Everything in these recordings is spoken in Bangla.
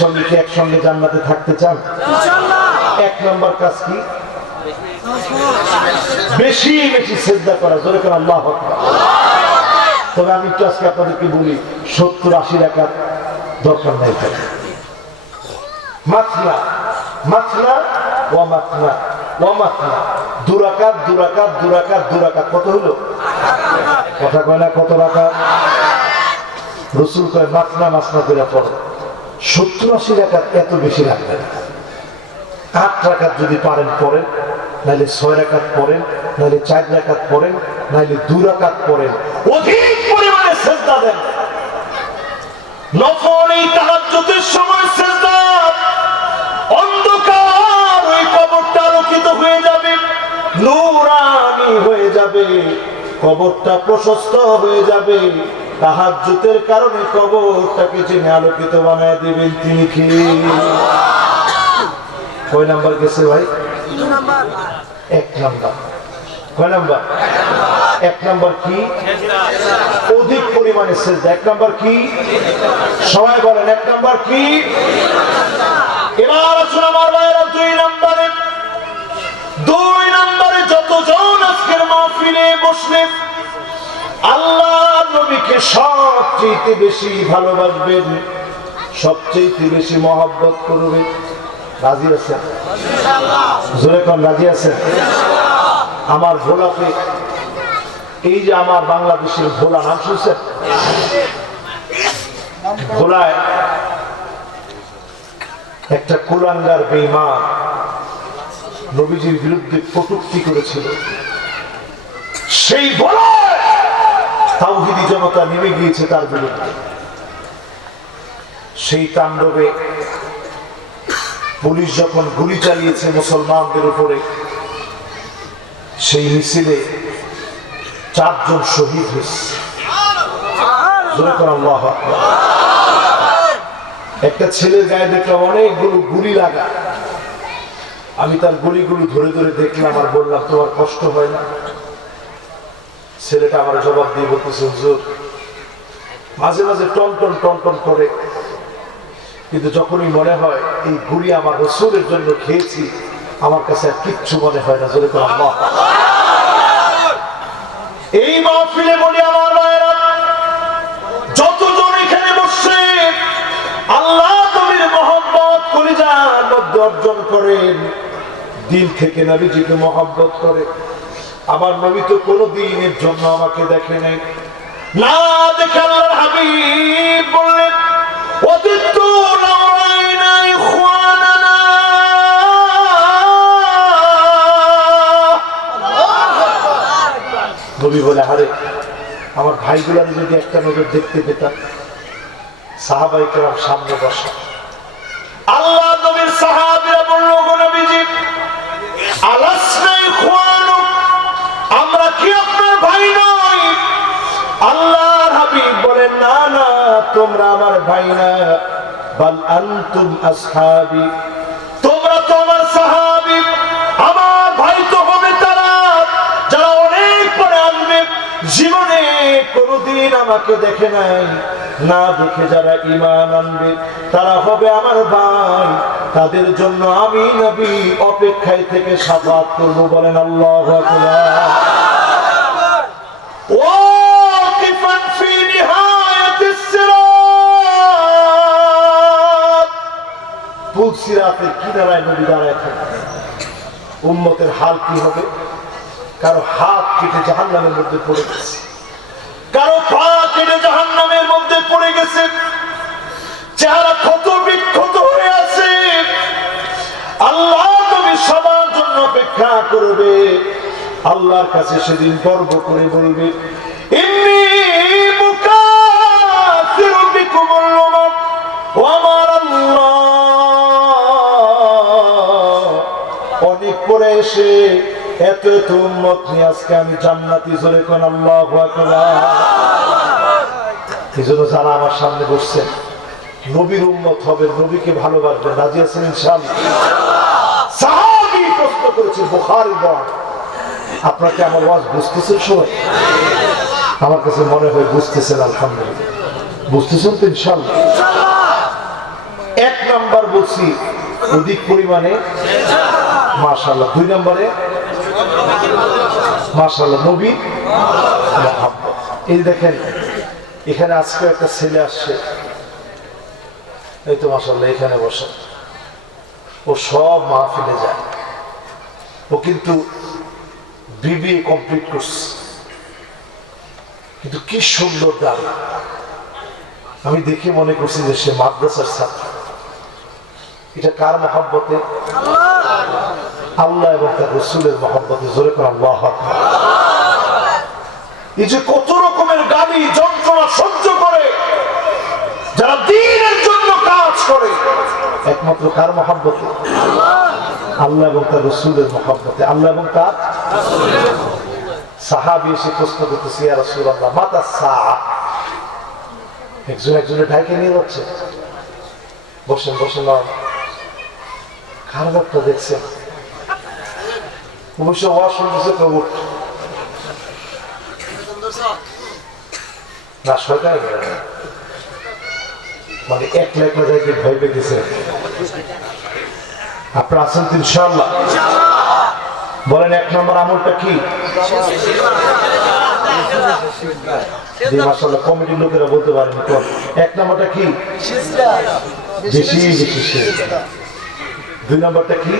সঙ্গে কি একসঙ্গে জান্নাতে থাকতে চান? এক নম্বর কাজ কি? বেশি বেশি সিজদা করা, জোরে করে আল্লাহু আকবার। তবে আমি একটু আজকে আপনাদেরকে বলি 70-80 রাকাত দরকার নাই। মাসনা মাসনা ওয়া মাসনা ওয়া মাসনা, দুরাকাত দুরাকাত দুরাকাত দুরাকাত, কত হলো? কথা কয় না কত রাকাত? রাসূল কয় মাসনা মাসনা করে পড়ো। 70-80 রাকাত এত বেশি লাগবে না। 8 রাকাত যদি পারেন পড়েন, নাইলে 6 রাকাত পড়েন, নাইলে 4 রাকাত পড়েন, নাইলে 2 রাকাত পড়েন। অধিক পরিমাণে সিজদা দেন। নফল এই তাহাজ্জুদের সময় সিজদা, অন্ধকার ওই কবরটা আলোকিত হয়ে যাবে, নূরানি হয়ে যাবে, কবরটা প্রশস্ত হয়ে যাবে। তাহাজ্জুদের কারণে কবরটাকে যিনি আলোকিত বানায় দিবেন তিনি কি? কয় নাম্বার গেছে ভাই? 1 নাম্বার। কয় নাম্বার? 1 নাম্বার কি? অধিক পরিমাণে সিজদা। 1 নাম্বার কি? সবাই বলেন 1 নাম্বার কি? এবার আসুন আমার ভাইরা 2 নাম্বারে। 2 নাম্বারে যতজন আজকের মাহফিলে বসলেন আল্লাহ নবীকে সবচেয়ে বেশি ভালোবাসবেন, সবচেয়ে বেশি মহব্বত করবেন। রাজি আছেন? জোরে কোন রাজি আছেন? আমার ভোলাতে, এই যে আমার বাংলাদেশের ভোলা, নাম শুনছেন? ভোলায় একটা কুলাঙ্গার বেঈমান নবীজির বিরুদ্ধে কটূক্তি করেছিল। সেই ভোলায় তাওহীদি জনতা নেমে গিয়েছে তার বিরুদ্ধে। সেই তাণ্ডবে পুলিশ যখন গুলি চালিয়েছে মুসলমানদের উপরে, সেই মিছিলে 4 জন শহীদ হয়েছে। একটা ছেলের গায়ে দেখলাম অনেকগুলো গুলি লাগা। আমি তার গুলিগুলো ধরে ধরে দেখলাম আর বললাম, তোমার কষ্ট হয় না? ছেলেটা আমার জবাব দিয়ে বলতেছে, হুজুর মাঝে মাঝে টন টন টন টন করে, কিন্তু যখনই মনে হয় এই গুলি আমার রাসূলের জন্য খেয়েছি, আমার কাছে আর কিচ্ছু মনে হয় না। জোরে করে আল্লাহ। এই মাহফিলে বলি আমার ভাইরা, যতজন এখানে বসে আল্লাহ নবীর মহব্বত কলিজার মধ্যে অর্জন করেন, দিল থেকে নবীজিকে মহব্বত করে। আমার নবী তো কোনো দিনের জন্য আমাকে দেখে নাই, না দেখে আল্লাহর হাবিব বললেন, ওয়াদিতু লাউ রাআইনা ইখওয়ানানা। নবী বলে, আরে আমার ভাইগুলার যদি একটা নজর দেখতে পেতাম। সাহাবায়ে কেরাম সামনে বসা, আল্লাহ নবীর সাহাবীরা বলল, গো নবীজি, আলাসনা ইখওয়ানুক, আমরা কি আপনার ভাই নই? আল্লাহর হাবিব বলেন, না না, তোমরা আমার ভাই না, বাল আনতুম আসহাবি, তোমরা তো আমার সাহাবী। আমার ভাই তো হবে তারা যারা অনেক পরে আসবে, জীবনে কোনোদিন আমাকে দেখে নাই, না দেখে যারা ঈমান আনবে তারা হবে আমার ভাই। তাদের জন্য আমি নবী অপেক্ষায় থেকে শাফাআত করব। বলেন আল্লাহু আকবার। ওয়াকিফান ফি নিহায়াতিস সিরাত, পুল সিরাতের কিনারায় নবী দাঁড়ায় থাকেন। উম্মতের হাল কি হবে? কারো হাত কেটে জাহান্নামের মধ্যে পড়ে গেছে, কারো পা কেটে জাহান্নামের মধ্যে পড়ে গেছে, চেহারা ক্ষত বিক্ষত হয়ে আছে। আল্লাহ নবী সবার জন্য অপেক্ষা করবে। আল্লাহর কাছে সেদিন গর্ব করে বলবে, ইন্নী মুকাফিরু বিকুমুল উমাম, ও আমার আল্লাহ অনেক পরে এসে এত এত উম্মত নিয়ে আজকে আমি জান্নাতি। জোরে কোন আল্লাহু আকবার। এজন্য যারা আমার সামনে বসছেন নবীর উম্মত হবে, নবীকে ভালোবাসবেন, রাজি আছেন ইনশাআল্লাহ? সাহাবী প্রশ্ন করেছে, বুখারী বর্ণনা, আপনাকে আমার ওয়াজ বুঝতেছেন সবাই? আমার কাছে মনে হয় বুঝতেছেন, আলহামদুলিল্লাহ। বুঝতেছেন তো ইনশাআল্লাহ? 1 নাম্বার বলছি অধিক পরিমাণে মাশাআল্লাহ, 2 নম্বরে মাশাআল্লাহ নবী মুহাম্মদ। এই দেখেন এখানে আজকে একটা ছেলে আসছে, এই তো মাশাআল্লাহ এখানে বসে, ও সব মাহফিলে যায়, ও কিন্তু বিবিএ কমপ্লিট করছে, কিন্তু কি সুন্দর দাঁড়ি। আমি দেখে মনে করছি যে সে মাদ্রাসার ছাত্র। এটা কার মহব্বতে? আল্লাহ এবং তার রাসূলের মহব্বতে। জোরে করে আল্লাহু আকবার। এই যে কত রকমের গালি যন্ত্রণা সহ্য করে যারা দ্বীনের জন্য কাজ করে, একমাত্র কার মহব্বতে? আল্লাহ এবং তার রাসূলের মহব্বতে। আল্লাহ এবং তার সাহাবী এসে প্রশ্ন করতেছে, ইয়া রাসূলুল্লাহ মাতা সাআ। একজনের ঢাকে নিয়ে যাচ্ছে, বসেন বসেন, খারাপটা দেখছেন, অবশ্য ওয়াজ শুনতেছে প্রভু না, সরকার মানে একলা একলা যাইতে ভয় পেতেছে। আপনারা আছেন তো ইনশাআল্লাহ? বলেন 1 নম্বর আমলটা কি? মাশাআল্লাহ কমিটির লোকেরা বলতে পারেন 1 নম্বরটা কি? বেশি বেশি সিজদা। 2 নম্বরটা কি?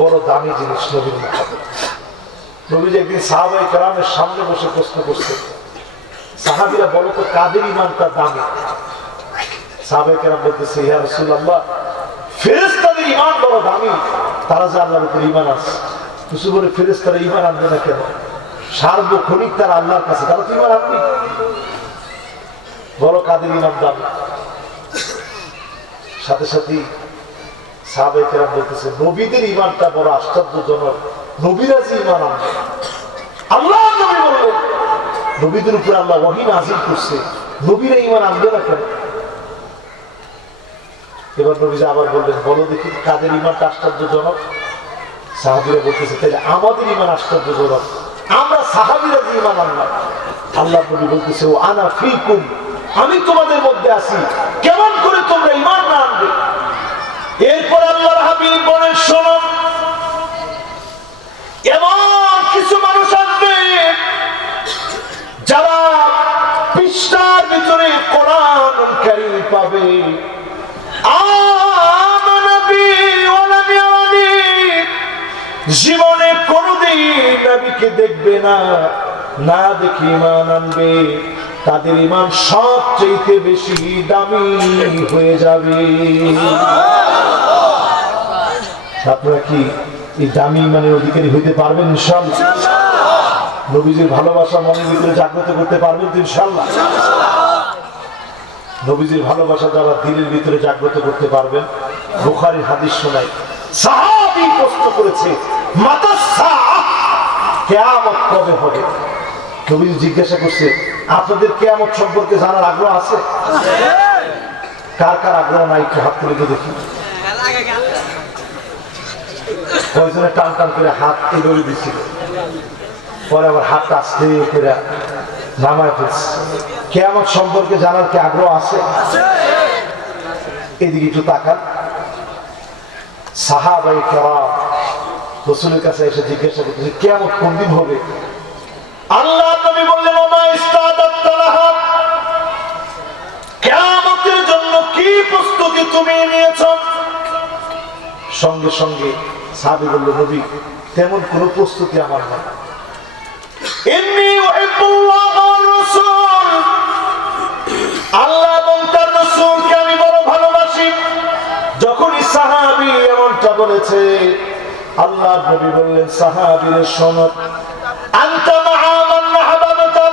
বড় দামি জিনিস নবীর মুহাব্বত। নবীজি একদিন সাহাবায়ে কেরামের সামনে বসে প্রশ্ন করছে, সাহাবীরা বলো তো কাদের ঈমানটা দামি? সাহাবায়ে কেরাম বলতেছে, ইয়া রাসূলুল্লাহ ফেরেশতাদের ঈমান বড় দামি, তারা যে আল্লাহর উপর ঈমান আছে। কিছু বলে ফেরেশতারা ঈমান আনবে না কেন? সার্বক্ষণিক তারা আল্লাহর কাছে, তারা তো ঈমান আনবে। বড় কাদের ঈমান দামি? সাথে সাথে সাহাবায়ে কেরাম বলতেছে, নবীদের ঈমানটা বড় আশ্চর্যজনক। নবীরা যে ঈমান আনবে, আল্লাহ নবী বললেন নবীদের উপর আল্লাহ ওহী নাযিল করছে, নবীরা ঈমান আনবে না কেন? এবার নবীজি আবার বললেন, বলো দেখি কাদের ঈমানটা আশ্চর্যজনক? সাহাবীরা বলতেছে, তাহলে আমাদের ঈমান আশ্চর্যজনক, আমরা সাহাবীরা যে ঈমান আনলাম। আল্লাহ নবী বলতেছে, ও আনা ফীকুম, আমি তোমাদের মধ্যে আছি, কেমন করে তোমরা ঈমান না আনবে? এরপর আল্লাহর হাবিব বলেন, শোনো, এমন কিছু মানুষ আসবে যারা পৃষ্ঠার ভিতরে কোরআন কারীম পাবে, জীবনে কোনদিন নবীকে দেখবে না, না দেখে ঈমান আনবে, তাদের ঈমান সবচেয়ে বেশি দামি হয়ে যাবে। আপনারা কি এই দামি ঈমানের অধিকারী হইতে পারবেন ইনশাআল্লাহ? নবীজির ভালোবাসা মনের ভিতরে জাগ্রত করতে পারবেন তো ইনশাআল্লাহ? নবীজির ভালোবাসা যারা দিলের ভিতরে জাগ্রত করতে পারবেন। বুখারীর হাদিস শোনাই, সাহাবী প্রশ্ন করেছে, মাতা সাআ, কিয়ামত কবে হবে? নবীজি জিজ্ঞাসা করছে, আপনাদের কিয়ামত সম্পর্কে জানার আগ্রহ আছে? কার কার আগ্রহ নাই একটু হাত তুলে দেখি। কয়েকজনে টান টান করে হাত এগোরে দিচ্ছিল, পরে আবার হাতটা আস্তে করে নামায় ফেলছে। কিয়ামত সম্পর্কে জানার কি আগ্রহ আছে? এদিকে একটু তাকান। সাহাবায়ে কেরাম রাসূলের কাছে এসে জিজ্ঞাসা করতেছে, কিয়ামত কোন দিন হবে? আল্লাহ নবী বললেন, ওমা ইস্তাদাত লাহা, কিয়ামতের জন্য কি প্রস্তুতি তুমি নিয়েছো? সঙ্গে সঙ্গে সাহাবী বলল, নবী তেমন কোনো প্রস্তুতি আমার নাই। ইন্নী উহিব্বুল্লাহ ওয়া রাসূল, আল্লাহ এবং তার রাসূলকে আমি বড় ভালোবাসি। যখনই সাহাবী এমনটা বলেছে, আল্লাহ নবী বললেন, সাহাবীর শোনো, আনতা মাআ মান আহবাবতা,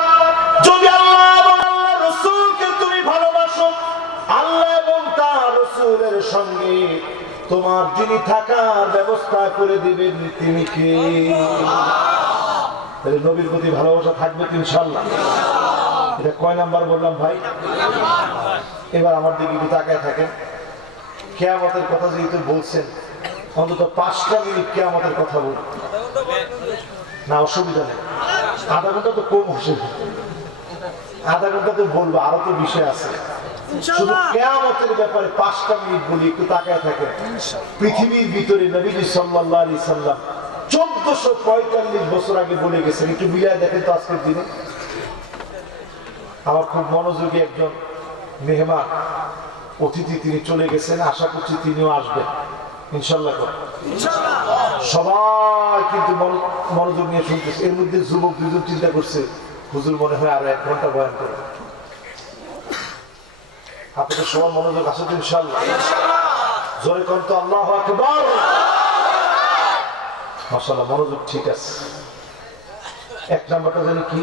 যদি আল্লাহ এবং আল্লাহর রাসূলকে তুমি ভালোবাসো, আল্লাহ এবং তার রাসূলের সঙ্গে তোমার যিনি থাকার ব্যবস্থা করে দিবেন তিনি কে? তাহলে নবীর প্রতি ভালোবাসা থাকবে তো ইনশাআল্লাহ। এটা কয় নাম্বার বললাম ভাই? এবার আমার দিকে একটু তাকায় থাকেন। কিয়ামতের কথা যেহেতু বলছেন, অন্তত 5টা মিনিট কিয়ামতের কথা বলুন না, অসুবিধা নেই। আধা ঘন্টা তো কম হচ্ছে, আধা ঘন্টা তো বলবো, আরো তো বিষয় আছে। শুধু কিয়ামতের ব্যাপারে 5টা মিনিট বলি, একটু তাকায় থাকেন। পৃথিবীর ভিতরে নবীজি সাল্লাল্লাহু আলাইহি সাল্লাম 1445 বছর আগে বলে গেছেন। একটু মিলায় দেখেন তো আজকের দিনে। আমার খুব মনোযোগী একজন মেহমান অতিথি, তিনি চলে গেছেন, আশা করছি তিনিও আসবেন ইনশাআল্লাহ। সবাই কিন্তু মনোযোগ নিয়ে শুনতেছে। এর মধ্যে যুবক দুজন চিন্তা করছে, হুজুর মনে হয় আরো 1 ঘন্টা বয়ান করবে। আপনাদের সবার মনোযোগ আছে তো ইনশাআল্লাহ? জোরে কোন তো আল্লাহু আকবার। মাশাআল্লাহ, মনোযোগ ঠিক আছে। 1 নাম্বারটা জানি কি?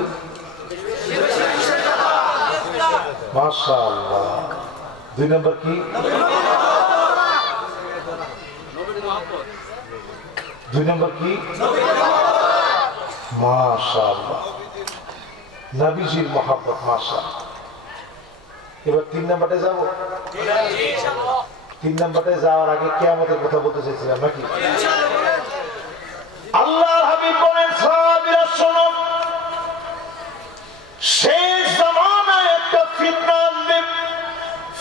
মাশাআল্লাহ। 2 নাম্বার কি? 2 নাম্বার কি? মাশাআল্লাহ, নবীজির মহব্বত। মাশাআল্লাহ। এবার 3 নাম্বারে যাব। 3 নাম্বারে যাওয়ার আগে কিয়ামতের কথা বলতে চাইছিলাম নাকি? আল্লাহর হাবিব বলেন, সাহাবীরা শোনো, শেষ জামানায় একটা ফিতনা আসবে।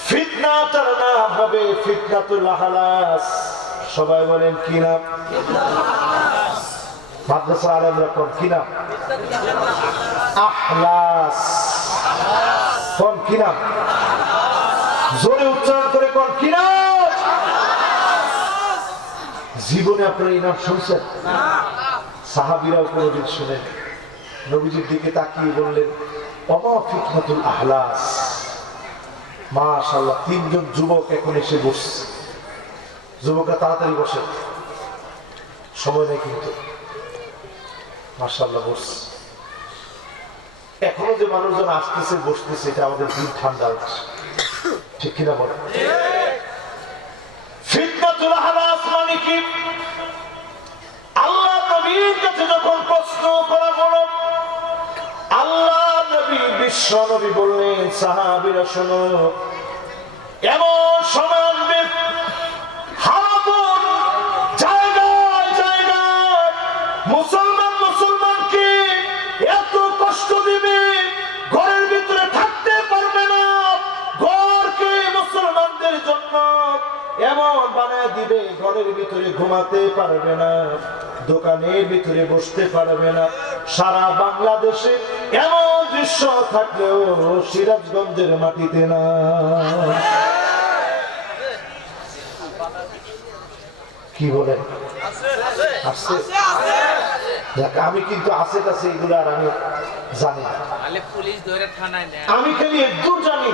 ফিতনাটার নাম হবে ফিতনাতুল আহলাস। সবাই বলেন কি নাম? মাদ্রাসা আলেমরা কোন কি নাম? আহলাস। কোন কি নাম? জোরে উচ্চারণ করে কোন কি নাম? জীবনে আপনারা এই নাম শুনছেন? সাহাবীরাও কোনদিন শুনেন? নবীজির দিকে তাকিয়ে বললেন, ওমা ফিতনাতুল আহলাস। মাশাআল্লাহ, 3 জন যুবক এখন এসে বসছে। যুবকরা তাড়াতাড়ি বসে, সময় নেই কিন্তু। মাশাআল্লাহ, বসছে। এখনো যে মানুষজন আসতেছে বসতেছে, এটা আমাদের দিন ঠান্ডা হচ্ছে, ঠিক কিনা বলে? ফিতনাতুল আহলাস মানে কি? আল্লাহ নবীর কাছে যখন প্রশ্ন করা হলো, আল্লাহ নবী বিশ্ব নবী বললেন, সাহাবীরা শোনো, এমন সময় আসবে জায়গায় জায়গায় মুসলমানকে এত কষ্ট দিবে, ঘরের ভিতরে থাকতে পারবে না। ঘরকে মুসলমানদের জন্য এমন বানায় দিবে, ঘরের ভিতরে ঘুমাতে পারবে না, দোকানের ভিতরে বসতে পারবে না। সারা বাংলাদেশে এমন দৃশ্য থাকলেও সিরাজগঞ্জের মাটিতে না। কি বলে? আছে? আমি কিন্তু আছে কাছে এগুলো আর আমি জানি না। আমি খালি একদম জানি,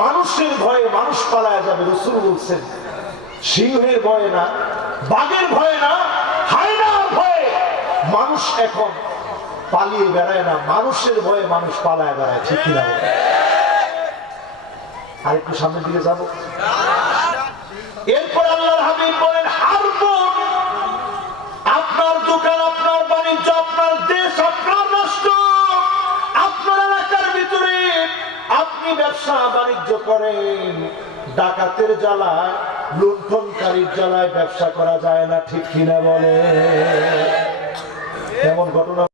মানুষের ভয়ে মানুষ পালায় যাবে। রাসূল বলছেন, সিংহের ভয়ে না, বাঘের ভয়ে না, হায়নার ভয়ে মানুষ এখন পালিয়ে বেড়ায় না, মানুষের ভয়ে মানুষ পালায় বেড়ায়, ঠিক কিনা? আর একটু সামনের দিকে যাবো। এরপর আল্লাহর হাবিব বলেন, হারবুন, আপনার দোকান, আপনার বাণিজ্য, আপনার দেশ, আপনার রাষ্ট্র, আপনার এলাকার ভিতরে আপনি ব্যবসা বাণিজ্য করেন, ডাকাতের জ্বালায়, লুণ্ঠনকারীর জ্বালায় ব্যবসা করা যায় না, ঠিক কিনা বলে? এমন ঘটনা